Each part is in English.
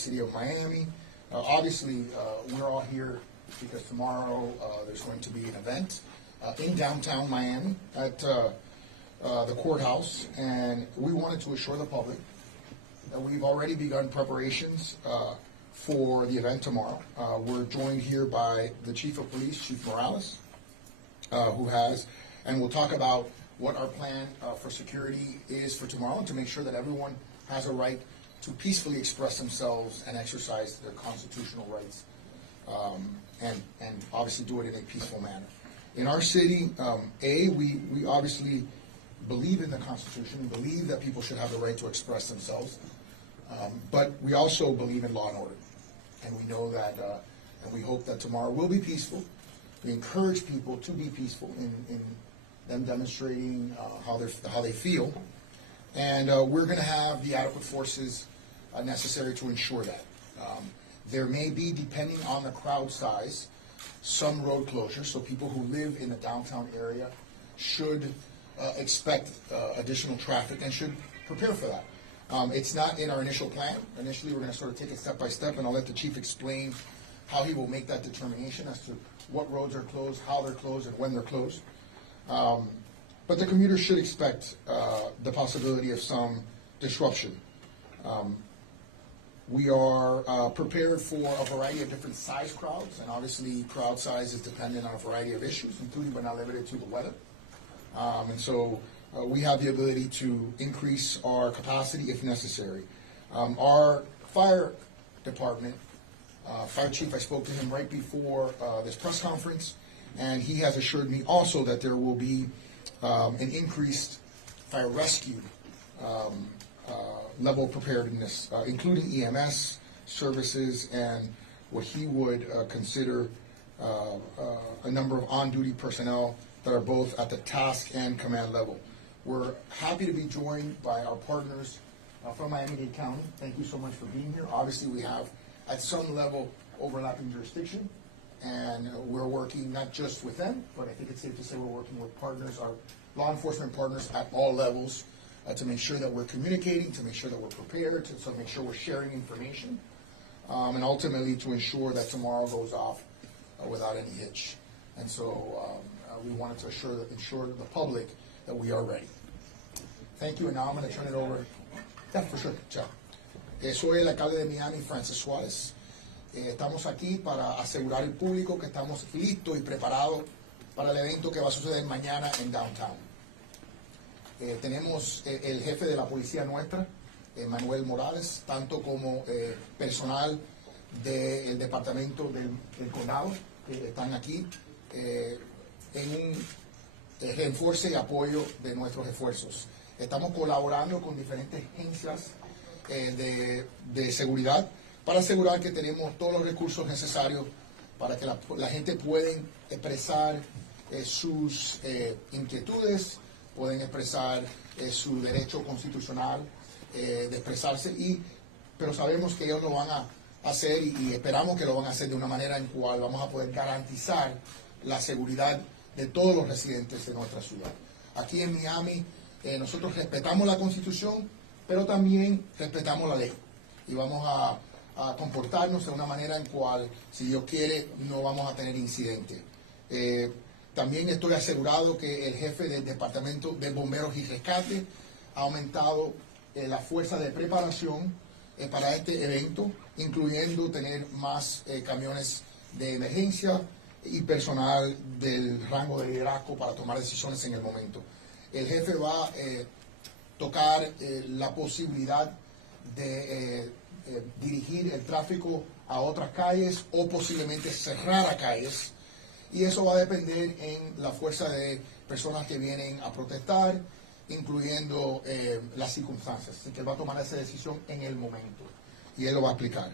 city of Miami. Obviously, we're all here because tomorrow there's going to be an event in downtown Miami at the courthouse, and we wanted to assure the public that we've already begun preparations for the event tomorrow. We're joined here by the Chief of Police, Chief Morales, who has, and we'll talk about what our plan for security is for tomorrow, and to make sure that everyone has a right to peacefully express themselves and exercise their constitutional rights, and obviously do it in a peaceful manner. In our city, we obviously believe in the Constitution, believe that people should have the right to express themselves, but we also believe in law and order. And we know that, and we hope that tomorrow will be peaceful. We encourage people to be peaceful in them demonstrating how they feel. And we're going to have the adequate forces necessary to ensure that. There may be, depending on the crowd size, some road closures, so people who live in the downtown area should expect additional traffic and should prepare for that. It's not in our initial plan. Initially, we're going to sort of take it step by step, and I'll let the chief explain how he will make that determination as to what roads are closed, how they're closed, and when they're closed. But the commuters should expect the possibility of some disruption. We are prepared for a variety of different size crowds, and obviously crowd size is dependent on a variety of issues, including but not limited to the weather. And so we have the ability to increase our capacity if necessary. Our fire department, fire chief, I spoke to him right before this press conference, and he has assured me also that there will be an increased fire rescue level of preparedness, including EMS services and what he would consider a number of on-duty personnel that are both at the task and command level. We're happy to be joined by our partners from Miami-Dade County. Thank you so much for being here. Obviously, we have, at some level, overlapping jurisdiction, and we're working not just with them, but I think it's safe to say we're working with partners, our law enforcement partners at all levels, to make sure that we're communicating, to make sure that we're prepared, to make sure we're sharing information, and ultimately to ensure that tomorrow goes off without any hitch. And so we wanted to ensure the public that we are ready. Thank you, and now I'm going to turn it over. Yeah, for sure. Ciao. Soy el alcalde de Miami, Francis Suarez. Estamos aquí para asegurar al público que estamos listos y preparados para el evento que va a suceder mañana en Downtown. Tenemos el jefe de la policía nuestra, Manuel Morales, tanto como personal del departamento del condado, que están aquí en un refuerzo y apoyo de nuestros esfuerzos. Estamos colaborando con diferentes agencias de seguridad para asegurar que tenemos todos los recursos necesarios para que la gente pueda expresar sus inquietudes, pueden expresar su derecho constitucional de expresarse, pero sabemos que ellos lo van a hacer y esperamos que lo van a hacer de una manera en cual vamos a poder garantizar la seguridad de todos los residentes de nuestra ciudad. Aquí en Miami nosotros respetamos la Constitución, pero también respetamos la ley y vamos a comportarnos de una manera en cual, si Dios quiere, no vamos a tener incidentes. También estoy asegurado que el jefe del Departamento de Bomberos y Rescate ha aumentado la fuerza de preparación para este evento, incluyendo tener más camiones de emergencia y personal del rango de liderazgo para tomar decisiones en el momento. El jefe va a tocar la posibilidad de dirigir el tráfico a otras calles o posiblemente cerrar a calles, y eso va a depender en la fuerza de personas que vienen a protestar, incluyendo las circunstancias. Así que va a tomar esa decisión en el momento y él lo va a explicar.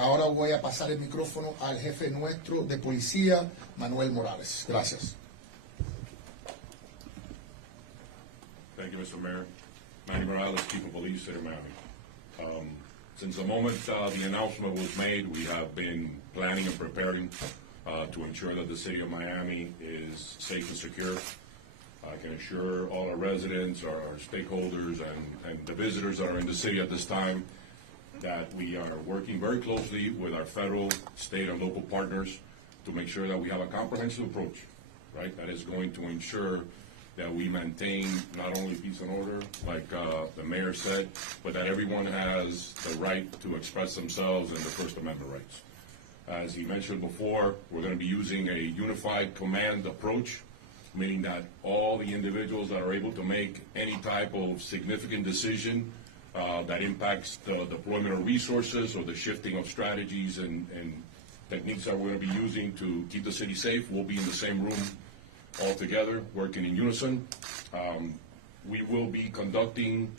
Ahora voy a pasar el micrófono al jefe nuestro de policía, Manuel Morales. Gracias. Thank you, Mr. Mayor. Manny Morales, Chief of Police, City of Miami. Since the moment the announcement was made, we have been planning and preparing to ensure that the City of Miami is safe and secure. I can assure all our residents, our stakeholders, and the visitors that are in the city at this time that we are working very closely with our federal, state, and local partners to make sure that we have a comprehensive approach, right, that is going to ensure that we maintain not only peace and order, like the mayor said, but that everyone has the right to express themselves and the First Amendment rights. As he mentioned before, we're going to be using a unified command approach, meaning that all the individuals that are able to make any type of significant decision that impacts the deployment of resources or the shifting of strategies and techniques that we're going to be using to keep the city safe will be in the same room all together, working in unison. We will be conducting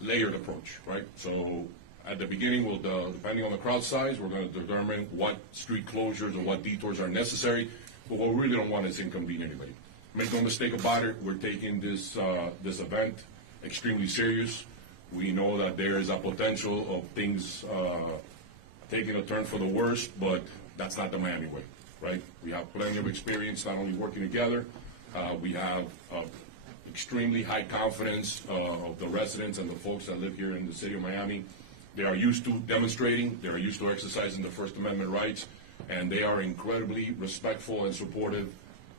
layered approach, right? So at the beginning, depending on the crowd size, we're going to determine what street closures or what detours are necessary. But what we really don't want is inconvenience anybody. Make no mistake about it, we're taking this event extremely serious. We know that there is a potential of things taking a turn for the worst, but that's not the Miami way, right? We have plenty of experience not only working together, we have extremely high confidence of the residents and the folks that live here in the city of Miami. They are used to demonstrating, they are used to exercising the First Amendment rights, and they are incredibly respectful and supportive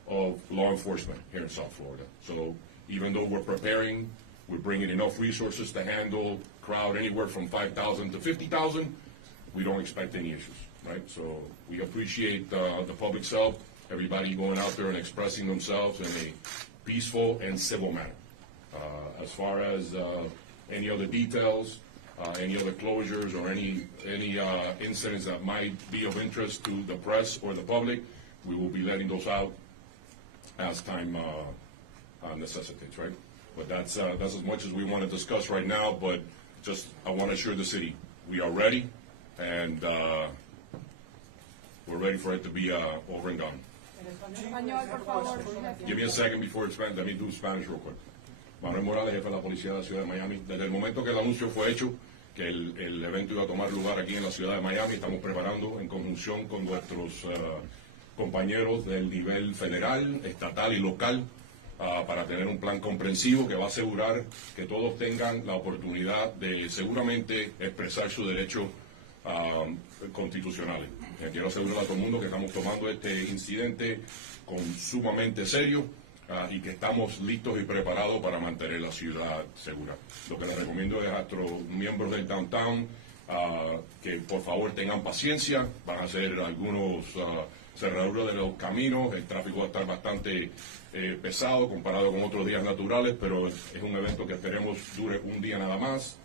of law enforcement here in South Florida. So even though we're preparing, we're bringing enough resources to handle crowd anywhere from 5,000 to 50,000, we don't expect any issues, right? So we appreciate the public's help, everybody going out there and expressing themselves in a peaceful and civil manner. As far as any other details, any other closures or any incidents that might be of interest to the press or the public, we will be letting those out as time necessitates, right? But that's as much as we want to discuss right now, but just I want to assure the city we are ready, and we're ready for it to be over and done. Give me a second before Spanish. Let me do Spanish real quick. Manuel Morales, jefe de la Policía de la Ciudad de Miami. Desde el momento que el anuncio fue hecho, que el evento iba a tomar lugar aquí en la Ciudad de Miami, estamos preparando en conjunción con nuestros compañeros del nivel federal, estatal y local para tener un plan comprensivo que va a asegurar que todos tengan la oportunidad de seguramente expresar sus derechos constitucionales. Quiero asegurar a todo el mundo que estamos tomando este incidente con sumamente serio y que estamos listos y preparados para mantener la ciudad segura. Lo que les recomiendo es a nuestros miembros del downtown que por favor tengan paciencia, van a hacer algunos cerraduras de los caminos, el tráfico va a estar bastante pesado comparado con otros días naturales, pero es un evento que esperemos dure un día nada más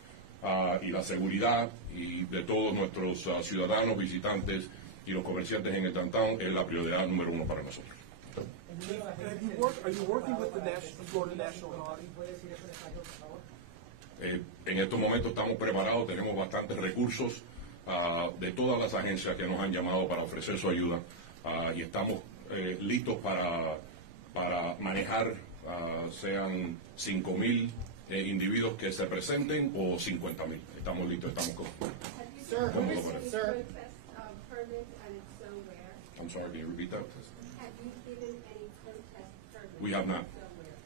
y la seguridad y de todos nuestros ciudadanos, visitantes y los comerciantes en el downtown es la prioridad número uno para nosotros. Are you working with the Florida National Guard? En estos momentos estamos preparados, tenemos bastantes recursos de todas las agencias que nos han llamado para ofrecer su ayuda y estamos listos para manejar, sean 5,000 individuos que se presenten o 50,000. Estamos listos, estamos Sir, cómodos con eso. sir. Permit and if so, where? I'm sorry, can you repeat that? Have you given any protest permits? We have not.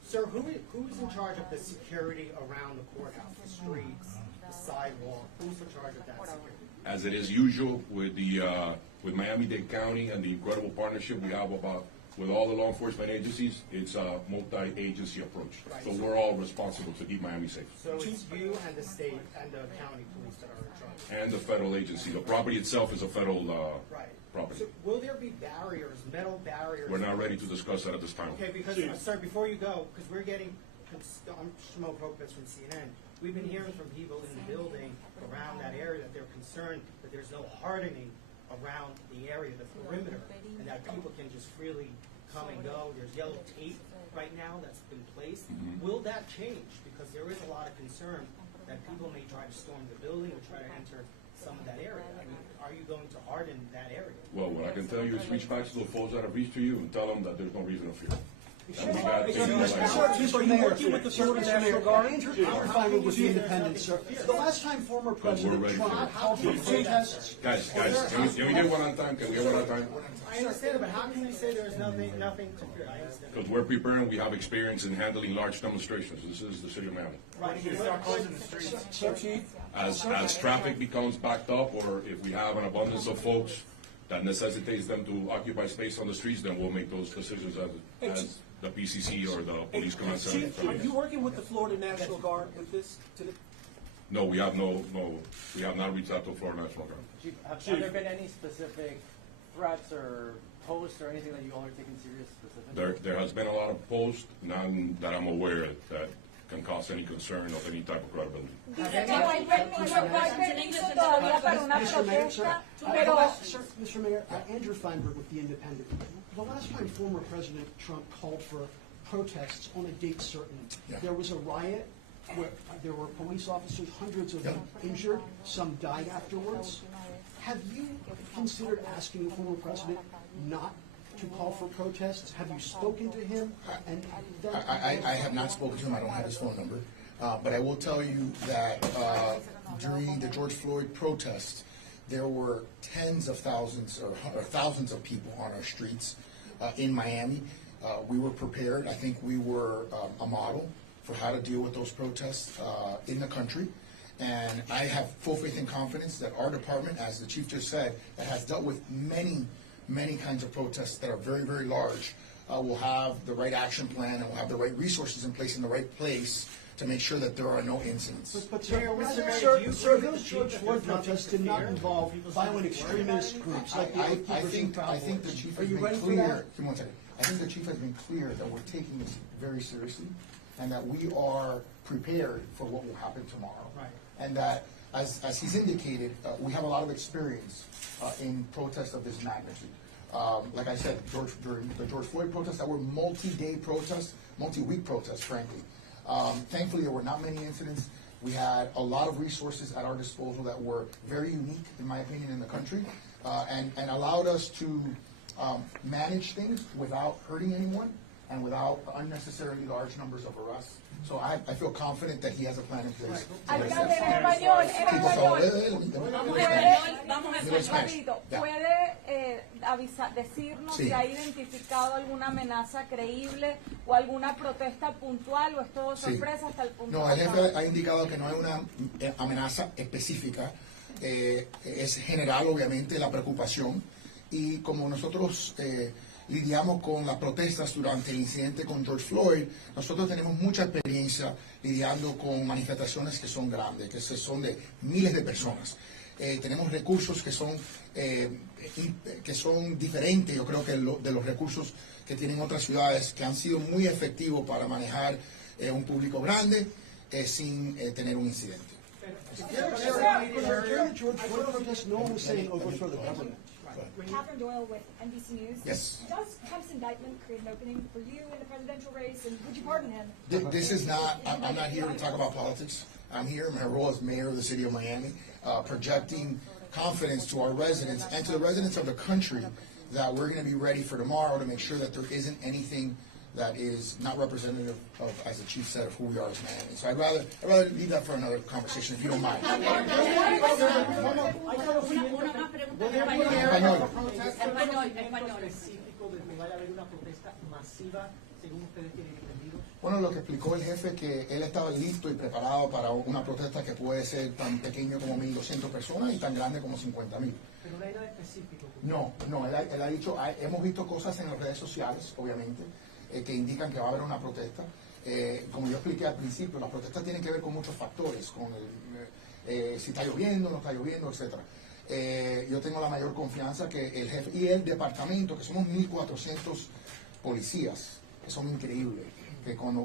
Sir, who's in charge of the security around the courthouse, the streets, the sidewalk? Who's in charge of that security? As it is usual with with Miami-Dade County and the incredible partnership we have with all the law enforcement agencies, it's a multi-agency approach. Right. So we're all responsible to keep Miami safe. So it's you and the state and the county police that are in charge? And the federal agency. The property itself is a federal Right. property. So will there be barriers, metal barriers? We're not ready to discuss that at this time. Okay, because, sir, before you go, because we're getting, I'm Shmo Kopitz from CNN. We've been hearing from people in the building around that area that they're concerned that there's no hardening around the area, the perimeter, and that people can just freely come and go. There's yellow tape right now that's been placed. Will that change? Because there is a lot of concern that people may try to storm the building or try to enter some of that area. I mean, are you going to harden that area? Well, what I can tell you is reach back to the folks that have reached to you and tell them that there's no reason to fear. And we got things like- Chief, are you working with the Florida National Guard? Andrew Feinberg with the Independent, sir. The last time former President ready Trump for it. called for protests. Guys, can we get one on time? Can we get one on time? I understand it, but how can you say there's nothing to fear? I understand. Because we're preparing, we have experience in handling large demonstrations. This is the city of Miami. So, Chief, As traffic becomes backed up, or if we have an abundance of folks that necessitates them to occupy space on the streets, then we'll make those decisions as the PCC or the police command center. Chief, are you working with the Florida National Guard with this? No, we have we have not reached out to Florida National Guard. Chief, have there been any specific threats or posts or anything that you all are taking serious specifically? There has been a lot of posts, none that I'm aware of, that can cause any concern of any type of credibility. Dice que no hay permiso todavía para una Mr. Mayor, sir, protesta, pero Mr. Mayor, Andrew Feinberg with the Independent. The last time former President Trump called for protests on a date certain, Yeah. there was a riot where there were police officers, hundreds of them injured, some died afterwards. Have you considered asking the former president not to call for protests? Have you spoken to him? And that, I have not spoken to him. I don't have his phone number. But I will tell you that during the George Floyd protests, there were tens of thousands or thousands of people on our streets in Miami. We were prepared. I think we were a model for how to deal with those protests in the country. And I have full faith and confidence that our department, as the chief just said, that has dealt with many kinds of protests that are very, very large, will have the right action plan and will have the right resources in place in the right place to make sure that there are no incidents. but Mayor, Mr. Mayor, sir, do you sir, agree those with George Chief Floyd that there's protests nothing did to not fear? involve People's violent safety worried extremist about groups like the I Oath Keepers and Proud think the Boys. chief Are has you been ready for clear. that? Give me one second. I think the chief has been clear that we're taking this very seriously and that we are prepared for what will happen tomorrow. Right. And that, as he's indicated, we have a lot of experience in protests of this magnitude. Like I said, during the George Floyd protests, that were multi-day protests, multi-week protests, frankly. Thankfully, there were not many incidents. We had a lot of resources at our disposal that were very unique, in my opinion, in the country, and allowed us to manage things without hurting anyone and without unnecessarily large numbers of arrests. So I feel confident that he has a plan in place. alcalde, en español, Sí, por favor, vamos a Dilo en Spanish. rapidito, Ya. ¿puede decirnos Sí. si ha identificado alguna amenaza creíble o alguna protesta puntual o es todo Sí. sorpresa hasta el punto No, de el jefe ha indicado que no hay una amenaza específica. Es general, obviamente, la preocupación. Y como nosotros lidiamos con las protestas durante el incidente con George Floyd, nosotros tenemos mucha experiencia lidiando con manifestaciones que son grandes, que son de miles de personas. Tenemos recursos que son diferentes, yo creo que de los recursos que tienen otras ciudades, que han sido muy efectivos para manejar un público grande sin tener un incidente. During the George Floyd protests, no one was saying overthrow the government. Catherine Doyle with NBC News. Yes. Does Trump's indictment create an opening for you in the presidential race, and would you pardon him? This is not, I'm not here to talk about politics. I'm here in my role as mayor of the city of Miami, projecting confidence to our residents and to the residents of the country that we're going to be ready for tomorrow to make sure that there isn't anything that is not representative of, as the chief said, of who we are as Miami. So I'd rather leave that for another conversation, if you don't mind. Una más pregunta en español. Español. específico de que vaya a haber una protesta masiva, según ustedes tienen entendido? Bueno, lo que explicó el jefe, que él estaba listo y preparado para una protesta que puede ser tan pequeño como 1.200 personas y tan grande como 50.000. Pero no hay nada específico. No, él ha dicho, hemos visto cosas en las redes sociales, obviamente, que indican que va a haber una protesta. Como yo expliqué al principio, las protestas tienen que ver con muchos factores, con si está lloviendo, no está lloviendo, etc. Yo tengo la mayor confianza que el jefe y el departamento, que somos 1.400 policías, que son increíbles, que cuando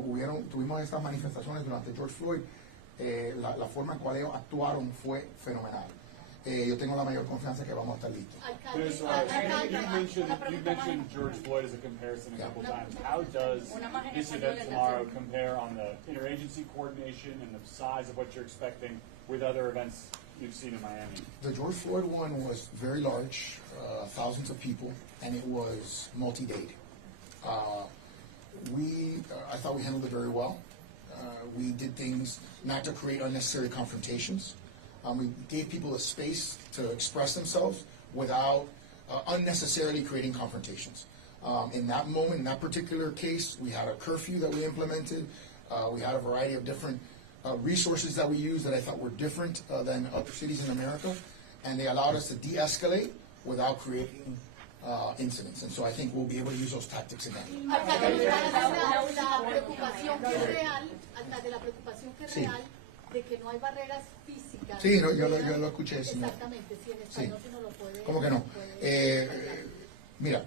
tuvimos estas manifestaciones durante George Floyd, la forma en cual ellos actuaron fue fenomenal. Yo tengo la mayor confianza que vamos a estar listos. You mentioned George Floyd as a comparison a couple times. How does this event tomorrow compare on the interagency coordination and the size of what you're expecting with other events you've seen in Miami? The George Floyd one was very large, thousands of people, and it was multi-day. I thought we handled it very well. We did things not to create unnecessary confrontations. We gave people a space to express themselves without unnecessarily creating confrontations. In that moment, in that particular case, we had a curfew that we implemented. We had a variety of different resources that we used that I thought were different than other cities in America, and they allowed us to de-escalate without creating incidents. And so I think we'll be able to use those tactics again. Sí. De que no hay barreras físicas. Sí, no, yo lo escuché, señor. Exactamente, si en español si no lo puede. ¿Cómo que no? Mira,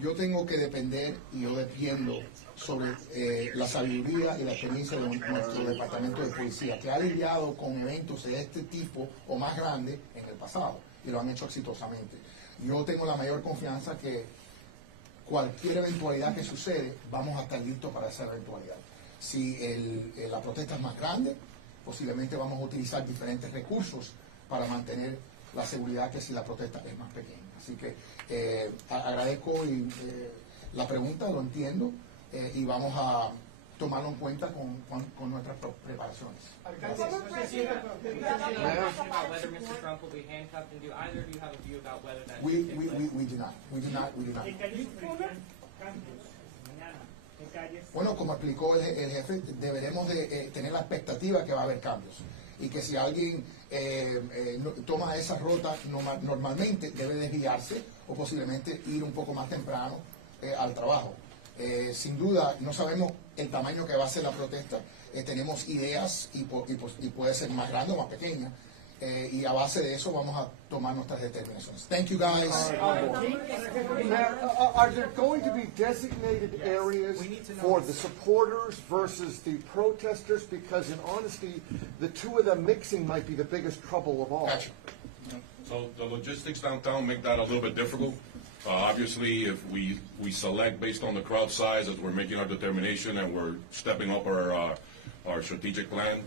yo tengo que depender y yo dependo sobre la sabiduría y la experiencia de nuestro departamento de policía, que ha lidiado con eventos de este tipo o más grandes en el pasado y lo han hecho exitosamente. Yo tengo la mayor confianza que cualquier eventualidad que sucede, vamos a estar listos para esa eventualidad. Si la protesta es más grande, posiblemente vamos a utilizar diferentes recursos para mantener la seguridad que si la protesta es más pequeña. Así que agradezco la pregunta, lo entiendo, y vamos a tomarlo en cuenta con nuestras preparaciones. We do not. Bueno, como explicó el jefe, deberemos de tener la expectativa que va a haber cambios y que si alguien toma esa ruta normalmente debe desviarse o posiblemente ir un poco más temprano al trabajo. Sin duda, no sabemos el tamaño que va a ser la protesta. Tenemos ideas y puede ser más grande o más pequeña. Y a base de eso vamos a tomar nuestras determinaciones. Thank you, guys. Are there going to be designated areas for the supporters versus the protesters? Because in honesty, the two of them mixing might be the biggest trouble of all. Gotcha. So the logistics downtown make that a little bit difficult. Obviously, if we select based on the crowd size as we're making our determination and we're stepping up our strategic plan,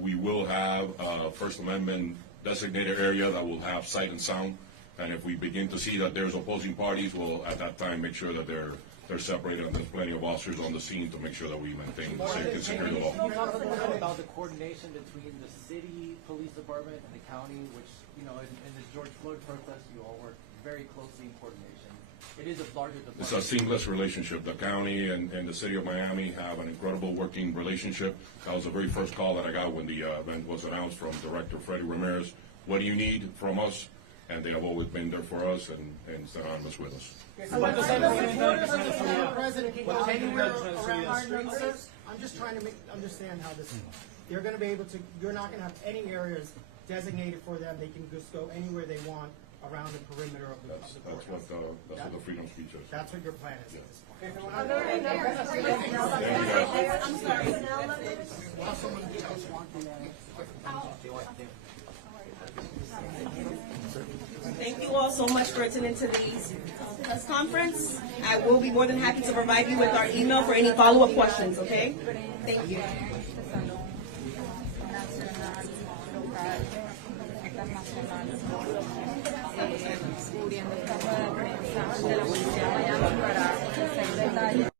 we will have a First Amendment designated area that will have sight and sound. And if we begin to see that there's opposing parties, we'll at that time make sure that they're separated and there's plenty of officers on the scene to make sure that we maintain safe and secure the law. Can you talk a little bit about the coordination between the city police department and the county, which, you know, in the George Floyd protest, you all work very closely in coordination. It is a larger department. It's a seamless relationship. The county and the city of Miami have an incredible working relationship. That was the very first call that I got when the event was announced from Director Freddie Ramirez. What do you need from us? And they have always been there for us and synonymous with us. I'm just trying to understand how this. You're going to be able to. You're not going to have any areas designated for them. They can just go anywhere they want around the perimeter of the courthouse. That's what the freedom speech is. That's what your plan is. Yeah. I'm sorry. Thank you all so much for attending today's press conference. I will be more than happy to provide you with our email for any follow-up questions, okay? Thank you. Cubriendo esta rueda de prensa de la policía de Miami para hacer detalles.